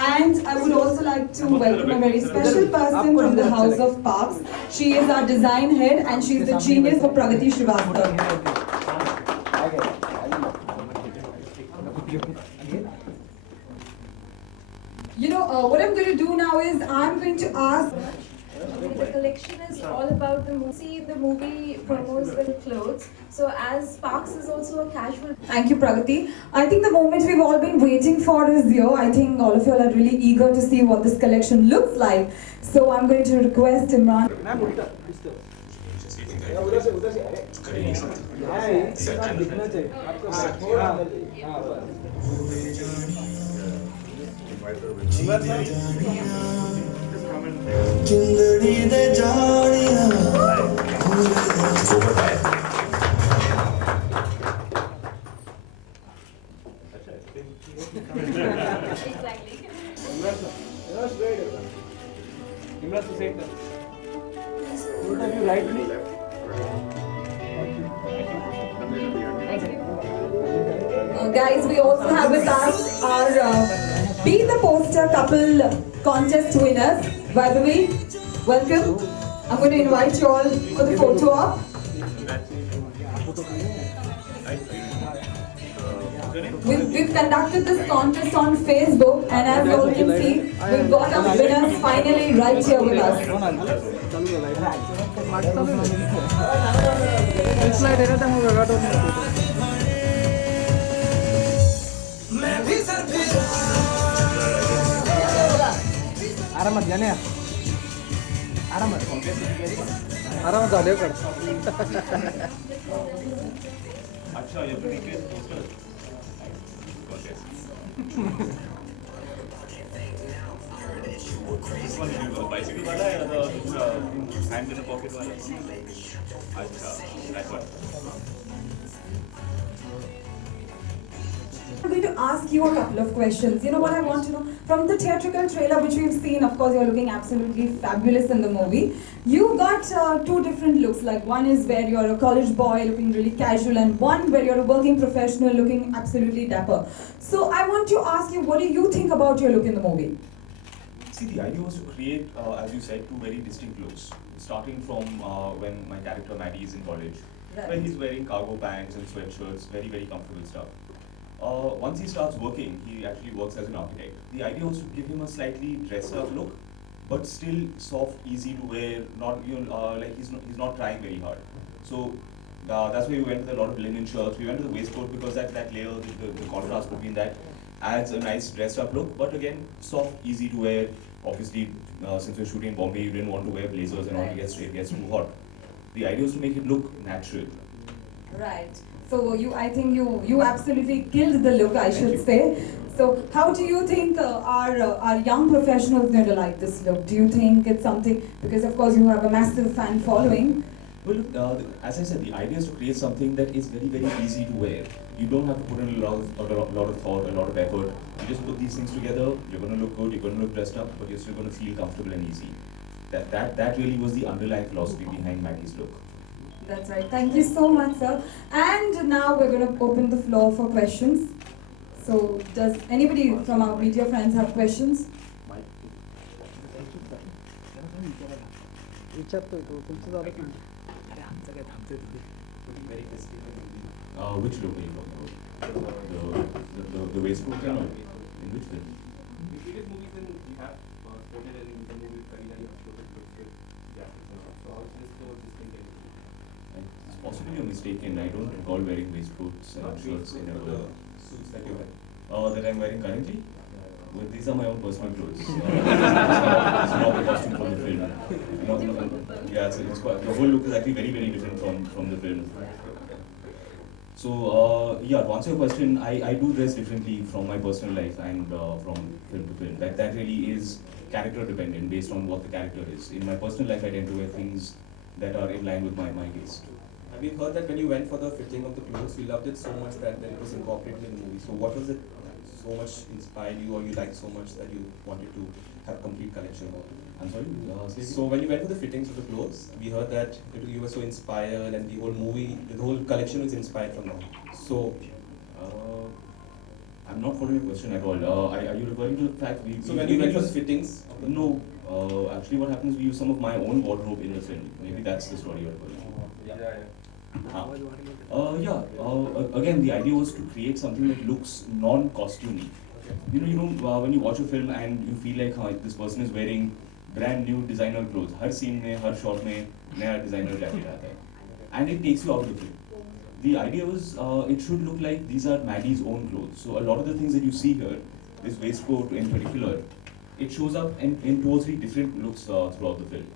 And I would also like to welcome a very special person from the House of Parks. She is our design head and she's the genius of Pragati Srivastava. What I'm going to do now is I'm going to ask. The collection is all about the movie. See, the movie promos the clothes. So as Sparks is also a casual. Thank you, Pragati. I think the moment we've all been waiting for is here. I think all of you all are really eager to see what this collection looks like. So I'm going to request Imran. Guys, we also have with us our Be the Poster couple contest winners. By the way, welcome. I'm going to invite you all for the photo op. We've conducted this contest on Facebook, and as you all can see, we've got our winners finally right here with us. आरामात घ्या ना आरामात आरामात झाले कड अच्छा ये तो नीचे poster This one you bicycle वाला या the hand in the pocket वाला? अच्छा, that one. I'm going to ask you a couple of questions. You know what I want to know? From the theatrical trailer which we've seen, of course, you're looking absolutely fabulous in the movie. You got two different looks. Like one is where you're a college boy looking really casual, and one where you're a working professional looking absolutely dapper. So I want to ask you, what do you think about your look in the movie? See, the idea was to create, as you said, two very distinct looks. Starting from when my character Maddie is in college, Right. where he's wearing cargo pants and sweatshirts, very, very comfortable stuff. Once he starts working, he actually works as an architect. The idea was to give him a slightly dressed up look, but still soft, easy to wear, not like he's not trying very hard. So that's why we went with a lot of linen shirts. We went with the waistcoat because that layer, the contrast between that adds a nice dressed up look, but again, soft, easy to wear. Obviously, since we're shooting in Bombay, you didn't want to wear blazers and all, it gets too hot. The idea was to make it look natural. Right. So I think you absolutely killed the look, I should say. So how do you think our young professionals going to like this look? Do you think it's something, because of course you have a massive fan following? Well, as I said, the idea is to create something that is very, very easy to wear. You don't have to put in a lot of thought, a lot of effort. You just put these things together, you're going to look good, you're going to look dressed up, but you're still going to feel comfortable and easy. That really was the underlying philosophy behind Maggie's look. That's right. Thank you so much, sir. And now we're going to open the floor for questions. So does anybody from our media friends have questions? विचारतोय तो तुमचं झालं की अरे आमचं काय थांबतोय Which look are you talking about? The waistcoat or in which film? In previous movies, then you have spotted and in the movie Karina, you have spoken with jackets. So how is this so distinct? It's possibly you're mistaken. I don't recall wearing waistcoats and shirts in a the suits that you wear. that I'm wearing currently. Well, these are my own personal clothes. It's not the costume from the film. Yeah, it's quite, the whole look is actually very, very different from the film. So, yeah, to answer your question, I do dress differently from my personal life and from film to film. That really is character dependent based on what the character is. In my personal life, I tend to wear things that are in line with my taste. Have you heard that when you went for the fitting of the clothes, you loved it so much that then it was incorporated in the movie? So what was it so much inspired you or you liked so much that you wanted to have complete collection of? I'm sorry? So when you went for the fittings of the clothes, we heard that you were so inspired and the whole movie, the whole collection was inspired from that. So I'm not following your question at all. Are you referring to the fact we? So when you went for the fittings of the No, actually what happens, we use some of my own wardrobe in the film. Maybe that's the story you're referring to. Again, the idea was to create something that looks non-costumey. You don't, when you watch a film and you feel like this person is wearing brand new designer clothes. Her scene में, हर shot में नया designer jacket आता है. And it takes you out of the film. The idea was, it should look like these are Maddie's own clothes. So a lot of the things that you see here, this waistcoat in particular, it shows up in 2 or 3 different looks throughout the film.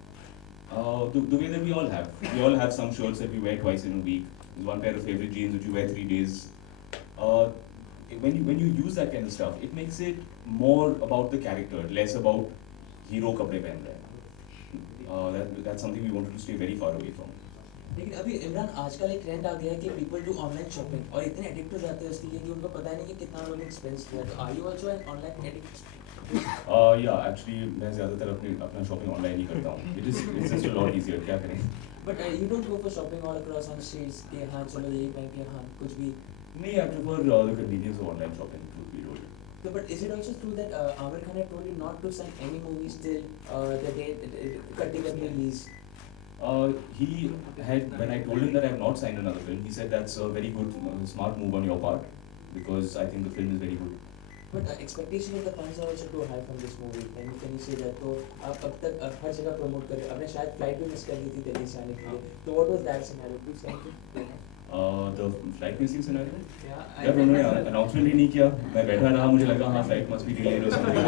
The way that we all have some shirts that we wear twice in a week. There's one pair of favorite jeans which you wear 3 days. When you use that kind of stuff, it makes it more about the character, less about hero कपड़े पहन रहा है. That's something we wanted to stay very far away from. लेकिन अभी इमरान आजकल एक trend आ गया है कि पीपल डू ऑनलाइन शॉपिंग और इतने एडिक्ट हो जाते हैं उसके लिए कि उनको पता नहीं कि कितना उन्होंने एक्सपेंस किया. तो are you also an online addict? Yeah, actually मैं ज़्यादातर अपना शॉपिंग ऑनलाइन ही करता हूँ. It's just a lot easier. क्या करें? But you don't go for shopping all across on streets कि हाँ चलो यही पहन के हाँ कुछ भी. नहीं, I prefer the convenience of online shopping, truth be told. So, but is it also true that Amir Khan had told you not to sign any movies till the date cutting the release? He had, when I told him that I have not signed another film, he said that's a very good, smart move on your part, because I think the film is very good. But expectation of the fans are also too high from this movie. Can you say that? तो आप अब तक हर जगह promote कर रहे हो. आपने शायद फ्लाइट भी मिस कर ली थी दिल्ली से आने के लिए. तो what was that scenario? Please tell me. The flight missing scenario? Yeah. जब उन्होंने announcement ही नहीं किया, मैं बैठा रहा, मुझे लगा हाँ flight must be delayed or something.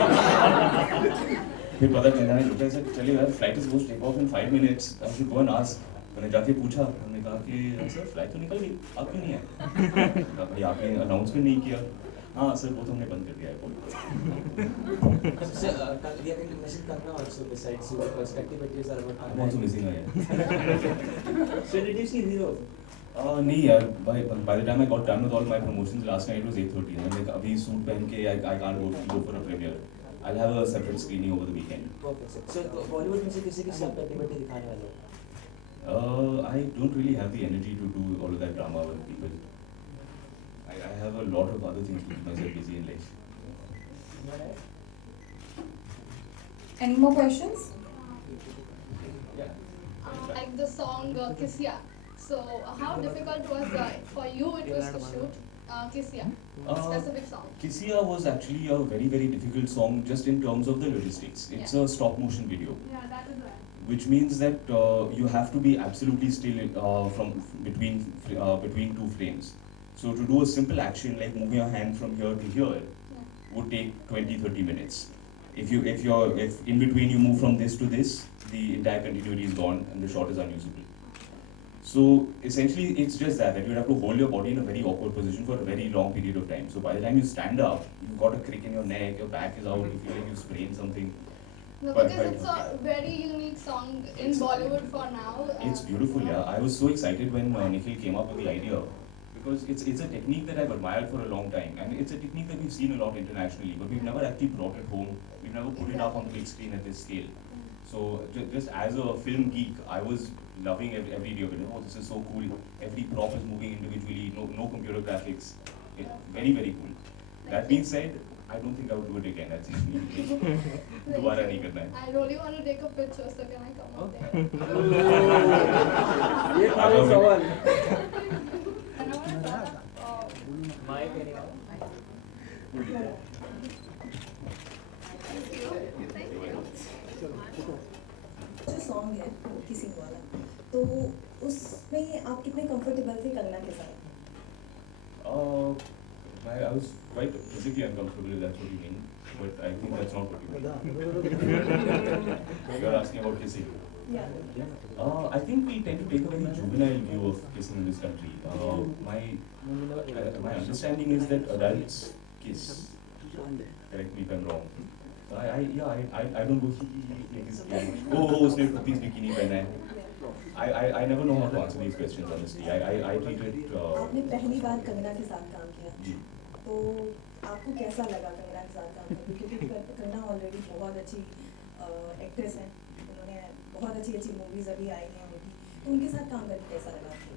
फिर पता चला है लोग ऐसे चले यार flight is supposed to take off in 5 minutes. I should go and ask. मैंने जाके पूछा, उन्होंने कहा कि सर फ्लाइट तो निकल गई, आप क्यों नहीं आए? कहा भाई आपने announcement नहीं किया. हाँ सर वो तो हमने बंद कर दिया है. So, we are going to mention Kanna also besides you because activities are about I'm also missing her. So did you see Hero? नहीं यार, by the time I got done with all my promotions last night it was 8:30. I'm like अभी suit पहन के I can't go for a premiere. I'll have a separate screening over the weekend. Perfect. So Bollywood में से किसी की सब activity दिखाने वाले हो? I don't really have the energy to do all of that drama with people. I have a lot of other things to keep myself busy in life. Any more questions? Like the song Kisya. So how difficult was for you it was to shoot Kisya, specific song? Kisya was actually a very very difficult song just in terms of the logistics. It's a stop motion video. Yeah, that is right. Which means that you have to be absolutely still from between 2 frames. So to do a simple action like moving your hand from here to here would take 20-30 minutes. If in between you move from this to this, the entire continuity is gone and the shot is unusable. So essentially it's just that you have to hold your body in a very awkward position for a very long period of time. So by the time you stand up, you've got a crick in your neck, your back is out, you feel like you sprained something. No, But- because it's a very unique song in Bollywood for now. It's beautiful, yeah. I was so excited when Nikhil came up with the idea because it's a technique that I've admired for a long time, and it's a technique that we've seen a lot internationally, but we've never actually brought it home. We've never put it up on the big screen at this scale. So just as a film geek, I was loving every day of it. Oh, this is so cool. Every prop is moving individually. No computer graphics. Very very cool. That being said, I don't think I would do it again. That's दोबारा नहीं करना है. I really want to take a picture, so can I come up there? ये था वो सवाल. And I want to talk, Mike anyone? जो song है किसी वाला तो उसमें आप कितने कंफर्टेबल थे कंगना के साथ? I was quite physically uncomfortable if that's what you mean, but I think that's not what you mean. You're asking about kissing. Yeah. I think we tend to take a very juvenile view of kissing in this country. My understanding is that adults kiss. Correct me if I'm wrong. I don't go like this. Oh, उसने टोपी bikini पहना है. I never know how to answer these questions honestly. I treat it. आपने पहली बार कंगना के साथ काम किया जी. तो आपको कैसा लगा कंगना के साथ काम करके? क्योंकि कंगना ऑलरेडी बहुत अच्छी एक्ट्रेस है, उन्होंने बहुत अच्छी मूवीज अभी आई हैं उनकी, तो उनके साथ काम करके कैसा लगा आपको?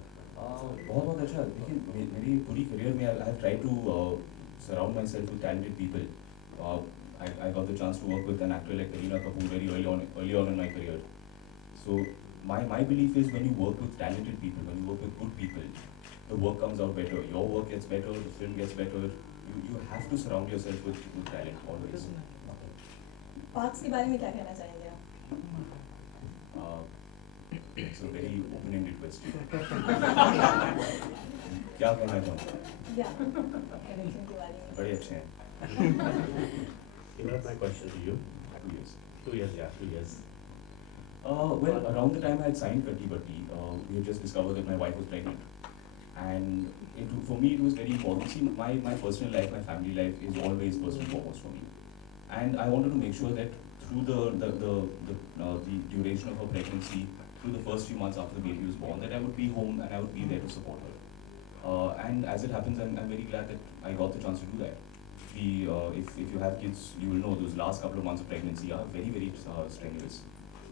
बहुत अच्छा. देखिए मेरी पूरी करियर में I have tried to surround myself with talented people. I got the chance to work with an actor like Kareena Kapoor very early on in my career. So my belief is when you work with talented people, when you work with good people, the work comes out better. Your work gets better, the film gets better. You have to surround yourself with talent always. Parks के बारे में क्या कहना चाहेंगे आप? It's a very open-ended question. क्या कहना चाहूँगा? या कलेक्शन के बारे में बड़े अच्छे हैं. Imran, my question to you. 2 years. 2 years, yeah, 2 years. Well, around the time I had signed Katti Batti, we had just discovered that my wife was pregnant. And for me, it was very important. See, my personal life, my family life is always first and foremost for me. And I wanted to make sure that through the duration of her pregnancy, through the first few months after the baby was born, that I would be home and I would be there to support her. And as it happens, I'm very glad that I got the chance to do that. If you have kids, you will know those last couple of months of pregnancy are very, very strenuous.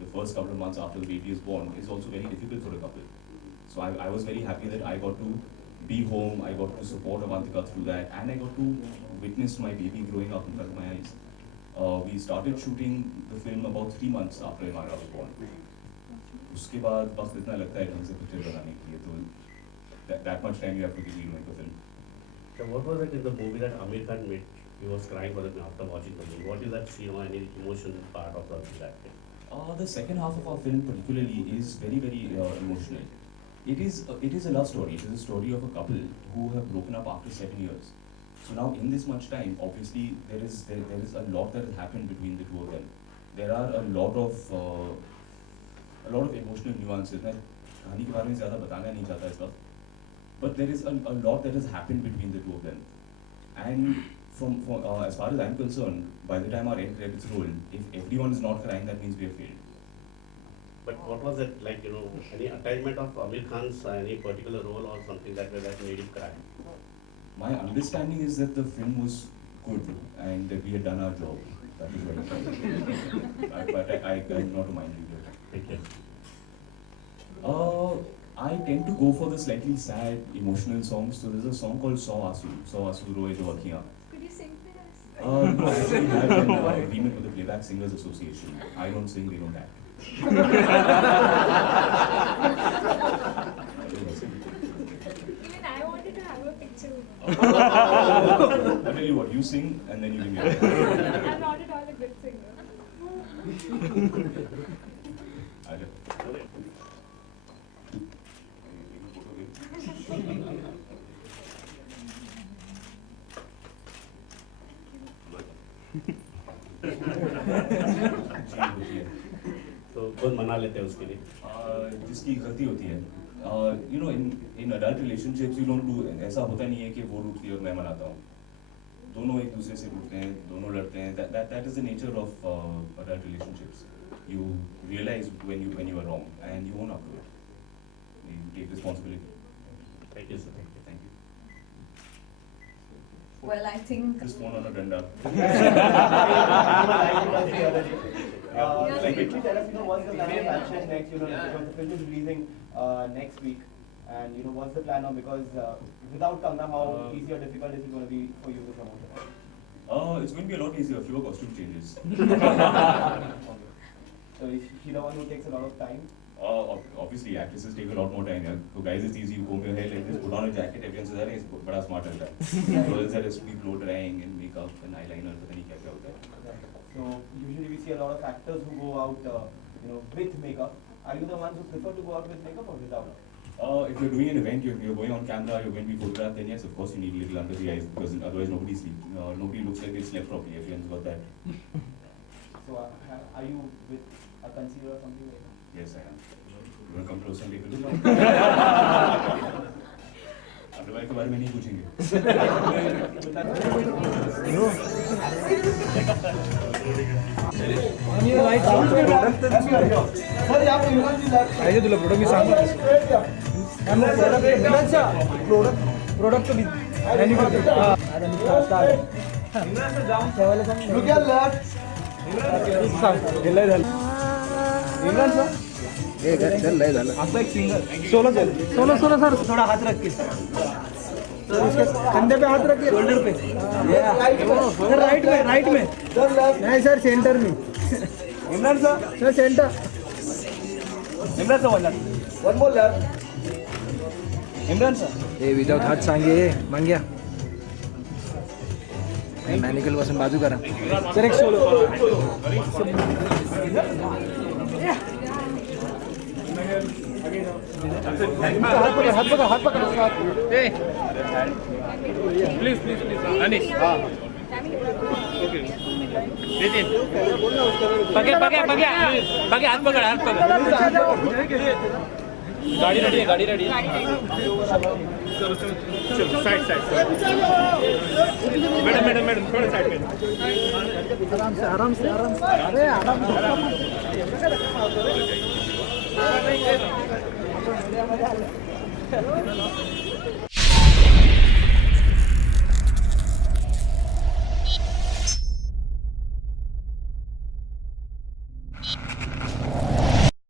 The first couple of months after the baby is born is also very difficult for a couple. So I was very happy that I got to be home, I got to support Avantika through that, and I got to witness my baby growing up in front of my eyes. We started shooting the film about 3 months after Imara was born. उसके बाद बस इतना लगता है ढंग से picture बनाने के लिए, तो that much time you have to give to make a film. So what was it in the movie that Amir Khan made? He was crying for it after watching the movie. What is that scene or any emotional part of that film? The second half of our film particularly is very, very emotional. It is a love story. It is a story of a couple who have broken up after 7 years. So now in this much time, obviously there is a lot that has happened between the two of them. There are a lot of emotional nuances. मैं कहानी के बारे में ज़्यादा बताना नहीं चाहता इस वक्त. But there is a lot that has happened between the two of them. And as far as I'm concerned, by the time our end credits roll, if everyone is not crying, that means we have failed. But what was it like, any attachment of Amir Khan's any particular role or something that made him cry? My understanding is that the film was good and that we had done our job. That is what but I'm not a mind reader. Thank you. I tend to go for the slightly sad, emotional songs. So there's a song called Sau Asu Roye Jo Akhiyan. Could you sing for us? No, I actually have an agreement with the Playback Singers Association. I don't sing, they don't act. Even I wanted to have a picture with you. I'll tell you what, you sing and then you give me a I'm not at all a good singer. I'll just- तो कौन मना लेते हैं उसके लिए? जिसकी गलती होती है. In adult relationships, you don't do, ऐसा होता नहीं है कि वो रूठती है और मैं मनाता हूँ. दोनों एक दूसरे से रूठते हैं, दोनों लड़ते हैं. That is the nature of adult relationships. You realize when you are wrong and you own up to it. You take responsibility. Thank you, sir. Thank you. Well, I think This phone on a danda. Like, can you tell us, what's the plan of action next? Because the film is releasing next week, and what's the plan now? Because without Kangna, how easy or difficult is it going to be for you to promote it? It's going to be a lot easier. Fewer costume changes. So is she the one who takes a lot of time? Obviously, actresses take a lot more time. Yeah. So guys, it's easy. You comb your hair like this, put on a jacket. Everyone says, "It's बड़ा smart लगता है." Girls there has to be blow drying and makeup and eyeliner. पता नहीं क्या होता है. So usually we see a lot of actors who go out, with makeup. Are you the ones who prefer to go out with makeup or without? If you're doing an event, you're going on camera, you're going to be photographed, then yes, of course you need a little under the eyes because otherwise nobody sleeps. Nobody looks like they slept properly. Everyone's got that. So are you with a concealer or something like that? Yes, I am. You want to come closer and take a look? Otherwise, के बारे में नहीं पूछेंगे. पाहिजे तुला product मी सांगू product आता एक सिंगर सोलो सर थोड़ा हाथ रख के कंधे पे हाथ रखिए, शोल्डर पे, सर राइट में नहीं सर, सेंटर में। Imran sir centre, Imran sir one bowler, Imran sir ए विदाउट हात सांगे मांग्या मॅनिकल पासून बाजू करा सर, एक सोलो हात पकड प्लीज अनिश हात पकड गाड़ी रेडी है चलो साइड मैडम थोड़ा साइड में आराम से अरे आराम से